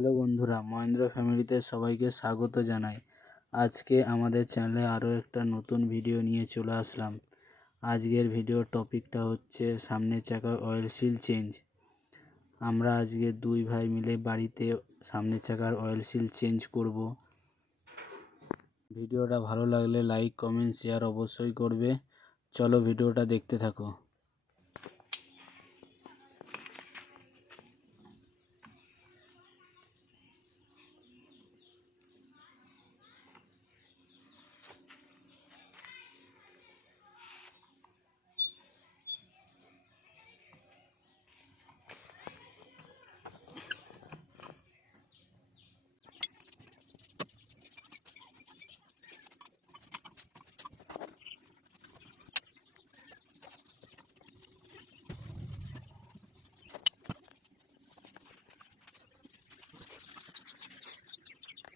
Hello বন্ধুরা, মহেন্দ্র ফ্যামিলিতে সবাইকে স্বাগত জানাই। আজকে আমাদের চ্যানেলে আরও একটা নতুন ভিডিও নিয়ে চলে আসলাম। আজকের ভিডিওর টপিকটা হচ্ছে সামনের চাকার অয়েল সিল চেঞ্জ আমরা আজকে দুই ভাই মিলে বাড়িতে সামনের চাকার অয়েল সিল চেঞ্জ করব। ভিডিওটা ভালো লাগলে লাইক কমেন্ট শেয়ার অবশ্যই করবে। চলো ভিডিওটা দেখতে থাকো।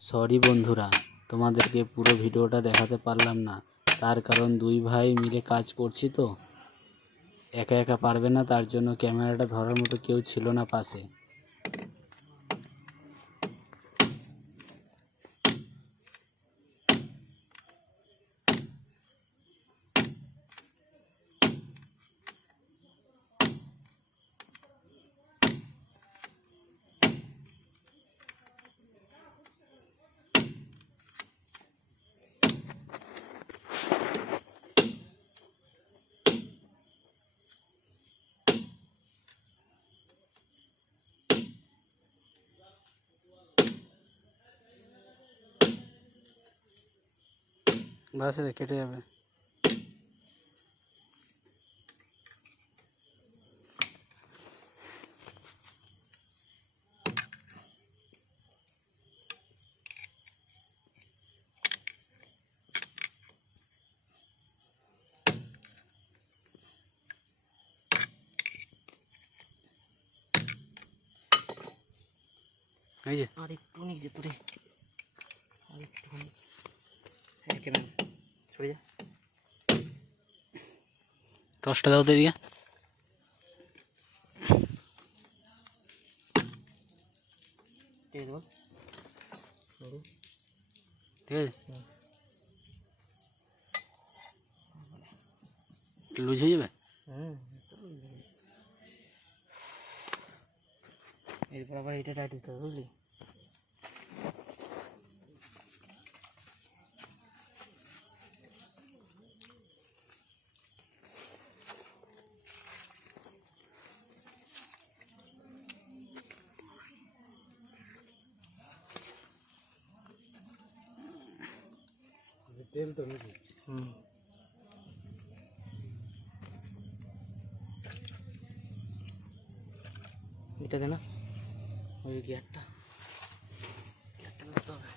সরি বন্ধুরা, তোমাদেরকে পুরো ভিডিওটা দেখাতে পারলাম না। তার কারণ দুই ভাই মিলে কাজ করছি তো। একা একা পারবে না, তার জন্য ক্যামেরাটা ধরার মতো কেউ ছিল না পাশে। বাস কেটে যাবে। এই যে। আর একটু নিয়ে যেত রে আর একটু হ্যাঁ কেন সরে যা টসটা দাও তো এদিকে ঠিক আছে ঠিক আছে লুজ হয়ে যাবে হুম এরপর আবার এটা টাইট দিতে হবে বুঝলি তেল তো নাকি? হুম। এটা দে না। ওই গিয়ারটা গিয়ারটা হবে।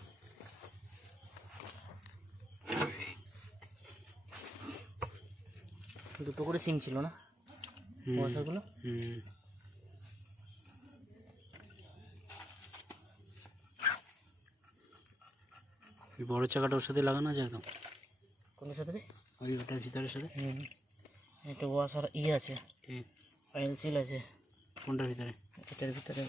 দুটো করে সিম ছিল না? ওয়াশারগুলো হুম। বড় চাকাটা ওর সাথে লাগানো আছে একদম কোনটার সাথে ওই ওটার ভিতরের সাথে? হুম একটা ওয়াশার ইয়ে আছে। ঠিক অয়েল সিল আছে। কোনটার ভিতরে? এটার ভিতরে।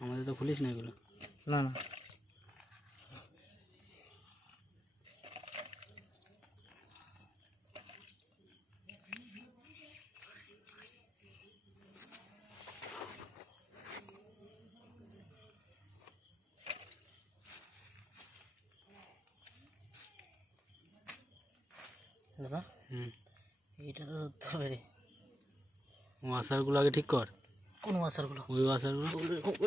আমাদের তো খুলিস না এগুলো। না না। দাদা হুম। এইটা তো ধরতে হবে। রে ওয়াশারগুলো আগে ঠিক কর। কোন ওয়াশারগুলো? ওই ওয়াশারগুলো।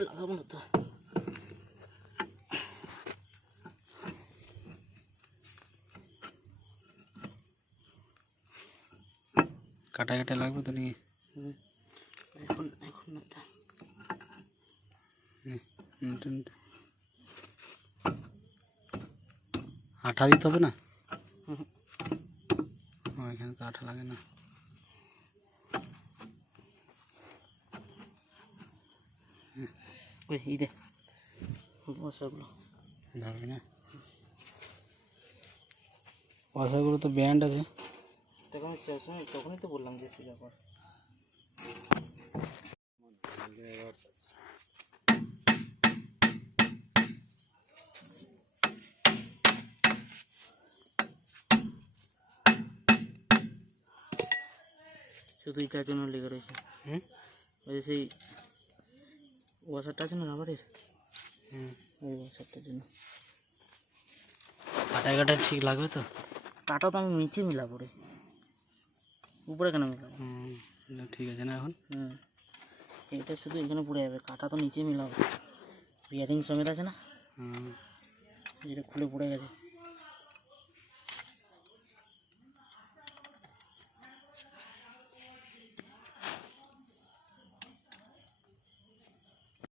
লাগাবো না তো। কাটা কাটা লাগবে তো নিয়ে। এখন এখন এটা। আঠা দিতে হবে না? এখানে তো আঠা লাগে না। ওই দে মশাগুলো ধরবে না? পয়সাগুলো তো ব্যান্ড আছে। তখন তখনই তো বললাম যে সোজা কর শুধু এটার জন্য লেগে রয়েছে। হুম? ওই যে সেই ওয়াশারটা আছে না রাবারের? হুম। ওই ওয়াশারটার জন্য। কাটা কাটা ঠিক লাগবে তো? কাটা তো আমি নিচে মিলাবো রে। উপরে কেন মিলাবো? হুম না, ঠিক আছে না এখন? হুম। এটা শুধু এখানে পড়ে যাবে। কাটা তো নিচে মিলাবো। বিয়ারিং সমেত আছে না? হুম। যেটা খুলে পড়ে গেছে।